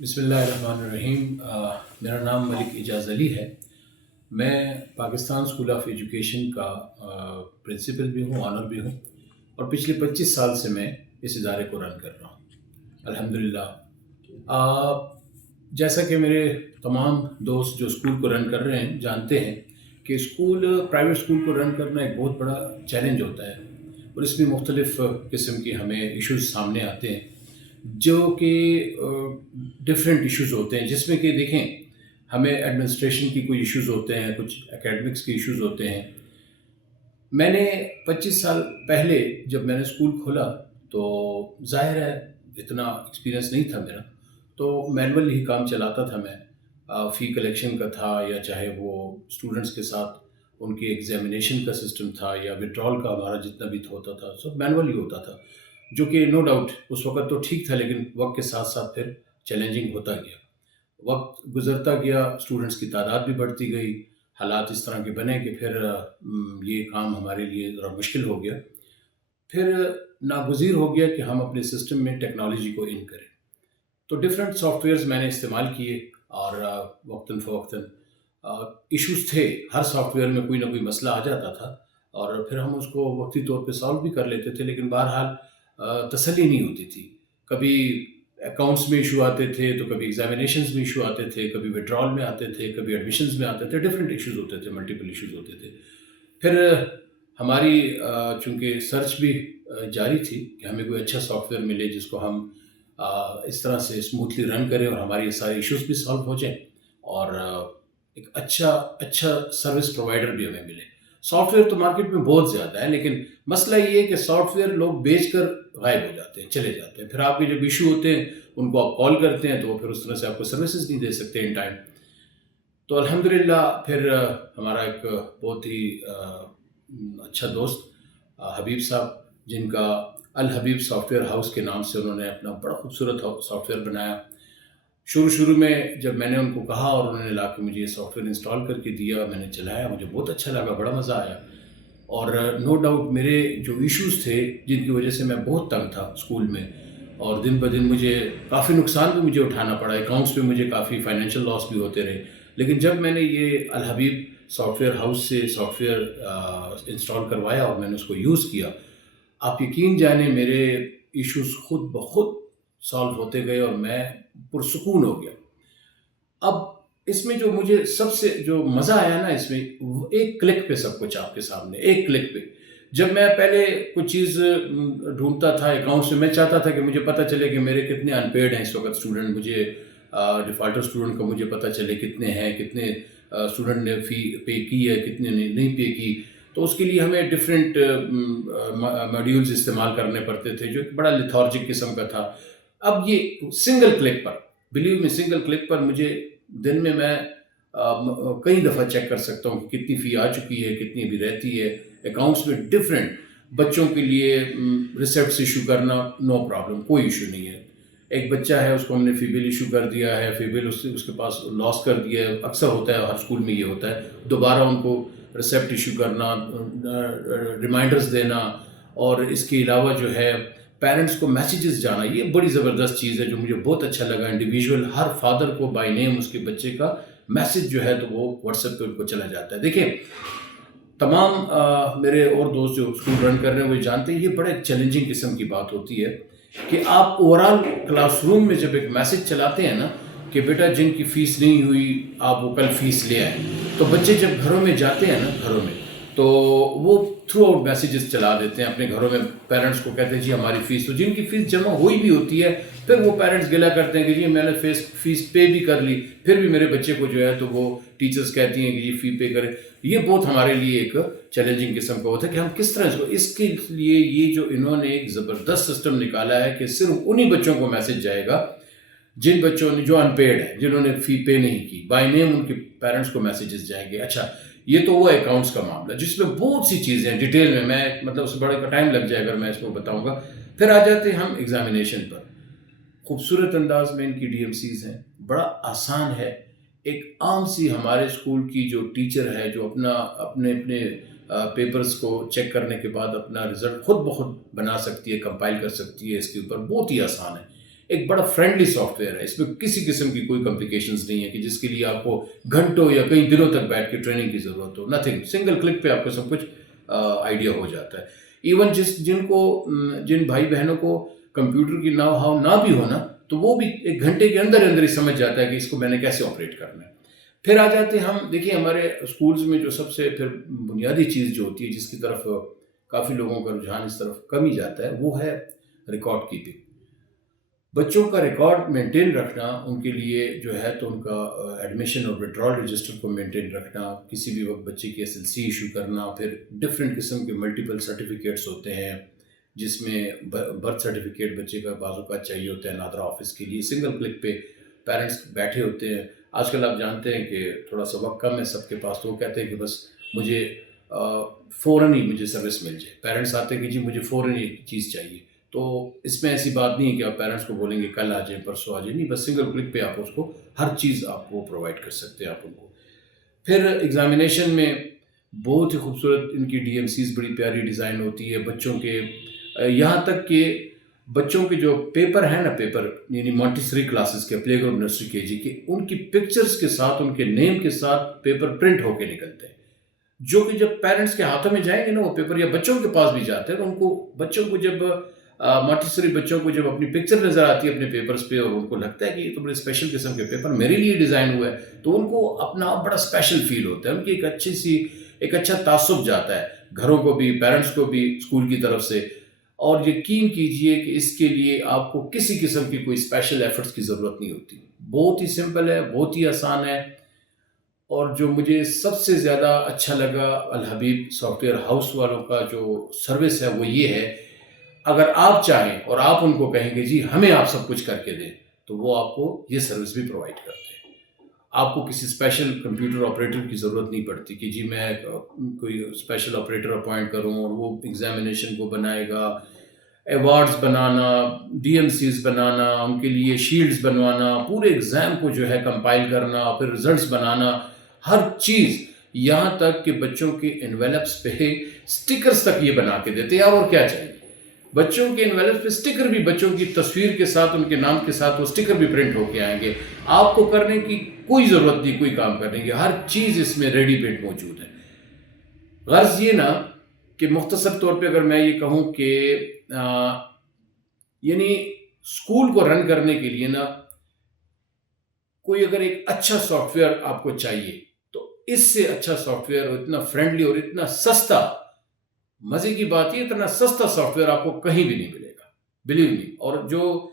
بسم اللہ الرحمن الرحیم۔ میرا نام ملک اعجاز علی ہے۔ میں پاکستان اسکول آف ایجوکیشن کا پرنسپل بھی ہوں، آنر بھی ہوں، اور پچھلے 25 سال سے میں اس ادارے کو رن کر رہا ہوں الحمدللہ۔ جیسا کہ میرے تمام دوست جو اسکول کو رن کر رہے ہیں جانتے ہیں کہ پرائیویٹ اسکول کو رن کرنا ایک بہت بڑا چیلنج ہوتا ہے، اور اس میں مختلف قسم کے ہمیں ایشوز سامنے آتے ہیں جو کہ ڈفرینٹ ایشوز ہوتے ہیں، جس میں کہ دیکھیں ہمیں ایڈمنسٹریشن کی کوئی ایشوز ہوتے ہیں، کچھ اکیڈمکس کے ایشوز ہوتے ہیں۔ میں نے 25 سال پہلے جب میں نے اسکول کھولا تو ظاہر ہے اتنا ایکسپیرینس نہیں تھا میرا، تو مینول ہی کام چلاتا تھا میں۔ فی کلیکشن کا تھا، یا چاہے وہ اسٹوڈنٹس کے ساتھ ان کی ایگزامینیشن کا سسٹم تھا، یا وڈرال کا ہمارا جتنا بھی ہوتا تھا سب مینول ہی ہوتا تھا، جو کہ نو ڈاؤٹ اس وقت تو ٹھیک تھا، لیکن وقت کے ساتھ ساتھ پھر چیلنجنگ ہوتا گیا۔ وقت گزرتا گیا، اسٹوڈنٹس کی تعداد بھی بڑھتی گئی، حالات اس طرح کے بنے کہ پھر یہ کام ہمارے لیے ذرا مشکل ہو گیا۔ پھر ناگزیر ہو گیا کہ ہم اپنے سسٹم میں ٹیکنالوجی کو ان کریں، تو ڈفرینٹ سافٹ ویئرز میں نے استعمال کیے، اور وقتاً فوقتاً ایشوز تھے، ہر سافٹ ویئر میں کوئی نہ کوئی مسئلہ آ جاتا تھا، اور پھر ہم اس کو وقتی طور پہ سالو بھی کر لیتے تھے، لیکن بہرحال تسلی نہیں ہوتی تھی۔ کبھی اکاؤنٹس میں ایشو آتے تھے، تو کبھی ایگزامینیشنز میں ایشو آتے تھے، کبھی وڈرال میں آتے تھے، کبھی ایڈمیشنز میں آتے تھے، ڈفرینٹ ایشوز ہوتے تھے، ملٹیپل ایشوز ہوتے تھے۔ پھر ہماری چونکہ سرچ بھی جاری تھی کہ ہمیں کوئی اچھا سافٹ ویئر ملے جس کو ہم اس طرح سے اسموتھلی رن کریں اور ہماری سارے ایشوز بھی سالو ہو جائیں، اور ایک اچھا سروس پرووائڈر بھی ہمیں ملے۔ سافٹ ویئر تو مارکیٹ میں بہت زیادہ ہے، لیکن مسئلہ یہ ہے کہ سافٹ ویئر لوگ بیچ کر غائب ہو جاتے ہیں، چلے جاتے ہیں، پھر آپ کے جب ایشو ہوتے ہیں ان کو آپ کال کرتے ہیں تو وہ پھر اس طرح سے آپ کو سروسز نہیں دے سکتے ان ٹائم۔ تو الحمدللہ پھر ہمارا ایک بہت ہی اچھا دوست حبیب صاحب، جن کا الحبیب سافٹ ویئر ہاؤس کے نام سے انہوں نے اپنا بڑا خوبصورت سافٹ ویئر بنایا۔ شروع میں جب میں نے ان کو کہا اور انہوں نے لا کے مجھے یہ سافٹ ویئر انسٹال کر کے دیا، میں نے چلایا، مجھے بہت اچھا لگا، بڑا مزہ آیا، اور نو ڈاؤٹ میرے جو ایشوز تھے جن کی وجہ سے میں بہت تنگ تھا اسکول میں، اور دن بدن مجھے کافی نقصان بھی مجھے اٹھانا پڑا، اکاؤنٹس پہ مجھے کافی فائنینشیل لاس بھی ہوتے رہے، لیکن جب میں نے یہ الحبیب سافٹ ویئر ہاؤس سے سافٹ ویئر انسٹال کروایا اور میں نے اس کو یوز کیا، آپ یقین جانیں میرے ایشوز خود بخود سالو ہوتے گئے اور میں پرسکون ہو گیا۔ اب اس میں جو مجھے سب سے جو مزہ آیا نا، اس میں ایک کلک پہ سب کچھ آپ کے سامنے، ایک کلک پہ۔ جب میں پہلے کچھ چیز ڈھونڈتا تھا اکاؤنٹس میں، میں چاہتا تھا کہ مجھے پتہ چلے کہ میرے کتنے ان پیڈ ہیں اس وقت اسٹوڈنٹ، مجھے ڈیفالٹر اسٹوڈنٹ کا مجھے پتہ چلے کتنے ہیں، کتنے اسٹوڈنٹ نے فی پے کی ہے، کتنے نے نہیں پے کی۔ تو اس کے لیے ہمیں ڈفرینٹ موڈیولز استعمال کرنے پڑتے تھے، جو ایک بڑا لیتھارجک قسم کا تھا۔ اب یہ سنگل کلک پر، بلیو میں سنگل کلک پر مجھے دن میں کئی دفعہ چیک کر سکتا ہوں کہ کتنی فی آ چکی ہے، کتنی ابھی رہتی ہے۔ اکاؤنٹس میں ڈفرینٹ بچوں کے لیے ریسیپٹس ایشو کرنا، نو پرابلم، کوئی ایشو نہیں ہے۔ ایک بچہ ہے، اس کو ہم نے فی بل ایشو کر دیا ہے، فی بل اس کے پاس لاس کر دیا ہے، اکثر ہوتا ہے، ہر اسکول میں یہ ہوتا ہے، دوبارہ ان کو ریسیپٹ ایشو کرنا، ریمائنڈرز دینا، اور اس کے علاوہ جو ہے پیرنٹس کو میسیجز جانا، یہ بڑی زبردست چیز ہے جو مجھے بہت اچھا لگا۔ انڈیویجول ہر فادر کو بائی نیم اس کے بچے کا میسیج جو ہے تو وہ واٹس ایپ پہ ان کو چلا جاتا ہے۔ دیکھیں تمام میرے اور دوست جو اسکول رن کر رہے ہیں وہ جانتے ہیں یہ بڑا ایک چیلنجنگ قسم کی بات ہوتی ہے کہ آپ اوورآل کلاس روم میں جب ایک میسیج چلاتے ہیں نا کہ بیٹا جن کی فیس نہیں ہوئی آپ وہ کل فیس لے آئیں، تو بچے جب گھروں میں جاتے ہیں نا، گھروں میں تو وہ تھرو آؤٹ میسیجز چلا دیتے ہیں اپنے گھروں میں، پیرنٹس کو کہتے ہیں جی ہماری فیس، تو جن کی فیس جمع ہوئی بھی ہوتی ہے پھر وہ پیرنٹس گلا کرتے ہیں کہ جی میں نے فیس پے بھی کر لی، پھر بھی میرے بچے کو جو ہے تو وہ ٹیچرز کہتی ہیں کہ جی فی پے کریں۔ یہ بہت ہمارے لیے ایک چیلنجنگ قسم کا ہوتا ہے کہ ہم کس طرح اس کے لیے یہ جو انہوں نے ایک زبردست سسٹم نکالا ہے کہ صرف انہی بچوں کو میسیج جائے گا جن بچوں نے جو ان پیڈ ہیں، جنہوں نے فی پے نہیں کی، بائی نیم ان کے پیرنٹس کو میسیجز جائیں گے۔ اچھا یہ تو وہ اکاؤنٹس کا معاملہ جس میں بہت سی چیزیں ہیں ڈیٹیل میں مطلب اس بڑے کا ٹائم لگ جائے اگر میں اس کو بتاؤں گا۔ پھر آ جاتے ہیں ہم ایگزامینیشن پر، خوبصورت انداز میں ان کی ڈی ایم سیز ہیں، بڑا آسان ہے۔ ایک عام سی ہمارے اسکول کی جو ٹیچر ہے جو اپنے پیپرز کو چیک کرنے کے بعد اپنا رزلٹ خود بخود بنا سکتی ہے، کمپائل کر سکتی ہے، اس کے اوپر بہت ہی آسان ہے۔ ایک بڑا فرینڈلی سافٹ ویئر ہے. اس میں کسی قسم کی کوئی کمپلیکیشنز نہیں ہے کہ جس کے لیے آپ کو گھنٹوں یا کئی دنوں تک بیٹھ کے ٹریننگ کی ضرورت ہو. نتھنگ، سنگل کلک پہ آپ کو سب کچھ آئیڈیا ہو جاتا ہے. ایون جن بھائی بہنوں کو کمپیوٹر کی نو ہاؤ نہ بھی ہونا تو وہ بھی ایک گھنٹے کے اندر ہی سمجھ جاتا ہے کہ اس کو میں نے کیسے آپریٹ کرنا ہے. پھر آ جاتے ہیں ہم، دیکھیے ہمارے اسکولز میں جو سب سے پھر بنیادی چیز جو ہوتی ہے جس کی طرف کافی لوگوں کا رجحان اس طرف کم ہی جاتا ہے، وہ ہے ریکارڈ کیپنگ. بچوں کا ریکارڈ مینٹین رکھنا ان کے لیے جو ہے تو ان کا ایڈمیشن اور وڈرال رجسٹر کو مینٹین رکھنا، کسی بھی وقت بچے کی SLC ایشو کرنا، پھر ڈفرینٹ قسم کے ملٹیپل سرٹیفکیٹس ہوتے ہیں جس میں برتھ سرٹیفکیٹ بچے کا بعض اوقات چاہیے ہوتا ہے نادرا آفس کے لیے. سنگل کلک پہ پیرنٹس بیٹھے ہوتے ہیں. آج کل آپ جانتے ہیں کہ تھوڑا سا وقت کم ہے سب کے پاس، تو وہ کہتے ہیں کہ بس مجھے فوراً ہی مجھے سروس مل جائے. پیرنٹس آتے ہیں کہ جی مجھے فوراً ہی چیز چاہیے. تو اس میں ایسی بات نہیں ہے کہ آپ پیرنٹس کو بولیں گے کل آ جائیں پرسوں آ جائیں، نہیں، بس سنگل کلک پہ آپ اس کو ہر چیز آپ کو پرووائڈ کر سکتے ہیں آپ ان کو. پھر ایگزامینیشن میں بہت ہی خوبصورت ان کی DMCs بڑی پیاری ڈیزائن ہوتی ہے بچوں کے، یہاں تک کہ بچوں کے جو پیپر ہیں نا، پیپر یعنی مونٹیسری کلاسز کے، پلے گراؤنڈ نرسری KG کے، ان کی پکچرز کے ساتھ ان کے نیم کے ساتھ پیپر پرنٹ ہو کے نکلتے ہیں، جو کہ جب پیرنٹس کے ہاتھوں میں جائیں گے نا وہ پیپر، یا بچوں کے پاس بھی جاتے ہیں تو ان کو بچوں کو جب مونٹیسری بچوں کو جب اپنی پکچر نظر آتی ہے اپنے پیپرز پہ اور ان کو لگتا ہے کہ یہ تو بڑے اسپیشل قسم کے پیپر میرے لیے ڈیزائن ہوا ہے، تو ان کو اپنا آپ بڑا اسپیشل فیل ہوتا ہے. ان کی ایک اچھا تعصب جاتا ہے گھروں کو بھی، پیرنٹس کو بھی، اسکول کی طرف سے. اور یقین کیجئے کہ اس کے لیے آپ کو کسی قسم کی کوئی اسپیشل ایفرٹس کی ضرورت نہیں ہوتی. بہت ہی سمپل ہے، بہت ہی آسان ہے. اور جو مجھے سب سے زیادہ اچھا لگا الحبیب سافٹ ویئر ہاؤس والوں کا جو سروس ہے وہ یہ ہے، اگر آپ چاہیں اور آپ ان کو کہیں گے جی ہمیں آپ سب کچھ کر کے دیں تو وہ آپ کو یہ سروس بھی پرووائڈ کرتے ہیں. آپ کو کسی اسپیشل کمپیوٹر آپریٹر کی ضرورت نہیں پڑتی کہ جی میں کوئی اسپیشل آپریٹر اپوائنٹ کروں اور وہ ایگزامینیشن کو بنائے گا، ایوارڈز بنانا، DMCs بنانا، ان کے لیے شیلڈز بنوانا، پورے ایگزام کو جو ہے کمپائل کرنا، پھر رزلٹس بنانا، ہر چیز، یہاں تک کہ بچوں کے انویلپس پہ سٹیکرز تک یہ بنا کے دیتے ہیں. اور کیا چاہیے؟ بچوں کے انویلپس پہ سٹیکر بھی بچوں کی تصویر کے ساتھ، ان کے نام کے ساتھ وہ سٹیکر بھی پرنٹ ہو کے آئیں گے. آپ کو کرنے کی کوئی ضرورت نہیں، کوئی کام کرنے کی، ہر چیز اس میں ریڈی میڈ موجود ہے. غرض یہ نا کہ مختصر طور پہ اگر میں یہ کہوں کہ یعنی اسکول کو رن کرنے کے لیے نا کوئی اگر ایک اچھا سافٹ ویئر آپ کو چاہیے تو اس سے اچھا سافٹ ویئر اور اتنا فرینڈلی اور اتنا سستا، مزے کی بات یہ اتنا سستا سافٹ ویئر آپ کو کہیں بھی نہیں ملے گا، بلیو می. اور جو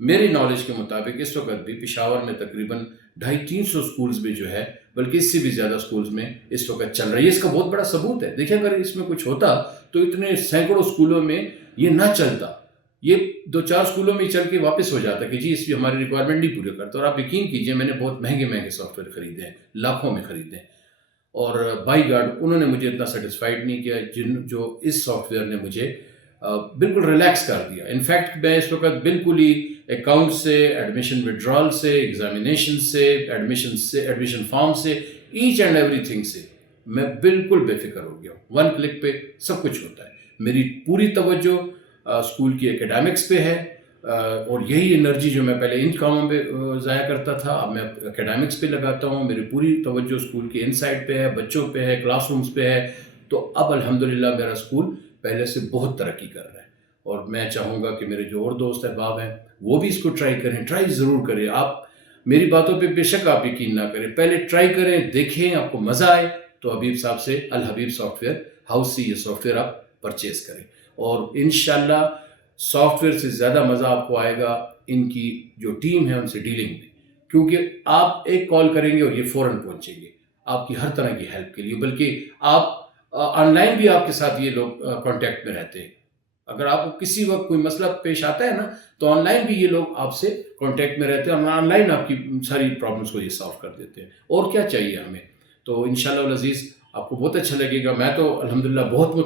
میری نالج کے مطابق اس وقت بھی پشاور میں تقریباً 250-300 اسکولز میں جو ہے، بلکہ اس سے بھی زیادہ اسکولز میں اس وقت چل رہی ہے. اس کا بہت بڑا ثبوت ہے. دیکھیں اگر اس میں کچھ ہوتا تو اتنے سینکڑوں اسکولوں میں یہ نہ چلتا، یہ 2-4 اسکولوں میں چل کے واپس ہو جاتا کہ جی اس بھی ہماری ریکوائرمنٹ نہیں پورے کرتا. اور آپ یقین کیجئے میں نے بہت مہنگے سافٹ ویئر خریدے ہیں، لاکھوں میں خریدے ہیں، اور بائی گاڈ انہوں نے مجھے اتنا سیٹسفائیڈ نہیں کیا جو اس سافٹ ویئر نے مجھے بالکل ریلیکس کر دیا. انفیکٹ میں اس وقت بالکل ہی اکاؤنٹ سے، ایڈمیشن وڈرال سے، ایگزامینیشن سے، ایڈمیشن فارم سے، ایچ اینڈ ایوری تھنگ سے میں بالکل بے فکر ہو گیا ہوں. 1 کلک پہ سب کچھ ہوتا ہے. میری پوری توجہ اسکول کی اکیڈمکس پہ ہے، اور یہی انرجی جو میں پہلے ان کاموں پہ ضائع کرتا تھا اب میں اکیڈمکس پہ لگاتا ہوں. میری پوری توجہ اسکول کے انسائڈ پہ ہے، بچوں پہ ہے، کلاس رومز پہ ہے. تو اب الحمدللہ میرا اسکول پہلے سے بہت ترقی کر رہا ہے. اور میں چاہوں گا کہ میرے جو اور دوست احباب ہیں وہ بھی اس کو ٹرائی کریں، ٹرائی ضرور کریں. آپ میری باتوں پہ بے شک آپ یقین نہ کریں، پہلے ٹرائی کریں، دیکھیں، آپ کو مزہ آئے تو حبیب صاحب سے، الحبیب سافٹ ویئر ہاؤس سے یہ سافٹ ویئر آپ پرچیز کریں. اور انشاءاللہ سافٹ ویئر سے زیادہ مزہ آپ کو آئے گا ان کی جو ٹیم ہے ان سے ڈیلنگ میں، کیونکہ آپ ایک کال کریں گے اور یہ فوراً پہنچیں گے آپ کی ہر طرح کی ہیلپ کے لیے. بلکہ آپ آن لائن بھی آپ کے ساتھ یہ لوگ کانٹیکٹ میں رہتے ہیں. اگر آپ کو کسی وقت کوئی مسئلہ پیش آتا ہے نا تو آن لائن بھی یہ لوگ آپ سے کانٹیکٹ میں رہتے ہیں اور آن لائن آپ کی ساری پرابلمس کو یہ سالو کر دیتے ہیں. اور کیا چاہیے ہمیں؟ تو انشاءاللہ العزیز آپ کو بہت اچھا لگے گا. میں تو الحمدللہ بہت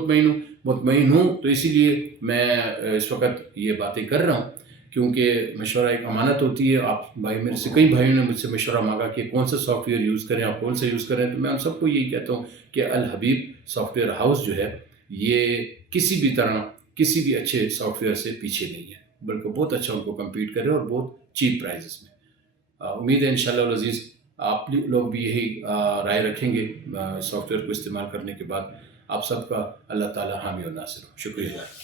مطمئن ہوں. تو اسی لیے میں اس وقت یہ باتیں کر رہا ہوں کیونکہ مشورہ ایک امانت ہوتی ہے. آپ بھائی، میرے سے کئی بھائیوں نے مجھ سے مشورہ مانگا کہ کون سا سافٹ ویئر یوز کریں، آپ کون سا یوز کریں. تو میں ہم سب کو یہی کہتا ہوں کہ الحبیب سافٹ ویئر ہاؤس جو ہے یہ کسی بھی طرح کسی بھی اچھے سافٹ ویئر سے پیچھے نہیں ہے. بلکہ بہت اچھا ان کو کمپیٹ کرے اور بہت چیپ پرائزز میں۔ امید ہے انشاءاللہ العزیز آپ لوگ بھی یہی رائے رکھیں گے سافٹ ویئر کو استعمال کرنے کے بعد۔ آپ سب کا اللہ تعالیٰ حامی و ناصر ہو۔ شکریہ۔